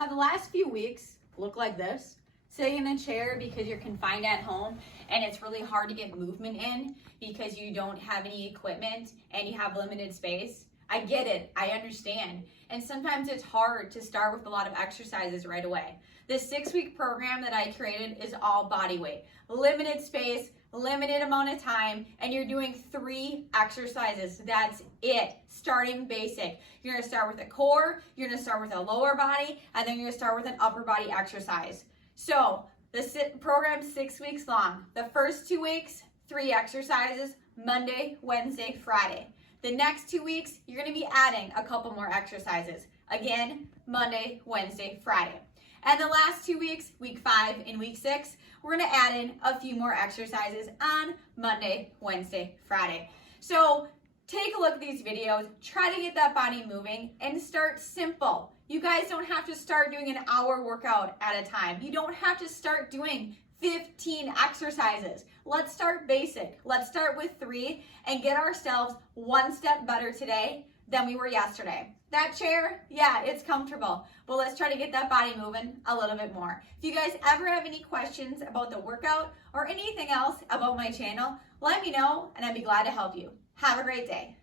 Have the last few weeks looked like this? Sitting in a chair because you're confined at home and it's really hard to get movement in because you don't have any equipment and you have limited space? I get it, I understand. And sometimes it's hard to start with a lot of exercises right away. This 6-week program that I created is all body weight, limited space, limited amount of time, and you're doing 3 exercises. That's it, starting basic. You're gonna start with a core, you're gonna start with a lower body, and then you're gonna start with an upper body exercise. So the program's 6 weeks long. The first 2 weeks, 3 exercises, Monday, Wednesday, Friday. The next 2 weeks, you're gonna be adding a couple more exercises. Again, Monday, Wednesday, Friday. And the last 2 weeks, week 5 and week 6, we're gonna add in a few more exercises on Monday, Wednesday, Friday. So take a look at these videos, try to get that body moving, and start simple. You guys don't have to start doing an hour workout at a time. You don't have to start doing 15 exercises. Let's start basic. Let's start with 3 and get ourselves 1 step better today than we were yesterday. That chair, yeah, it's comfortable, but let's try to get that body moving a little bit more. If you guys ever have any questions about the workout or anything else about my channel, let me know and I'd be glad to help you. Have a great day.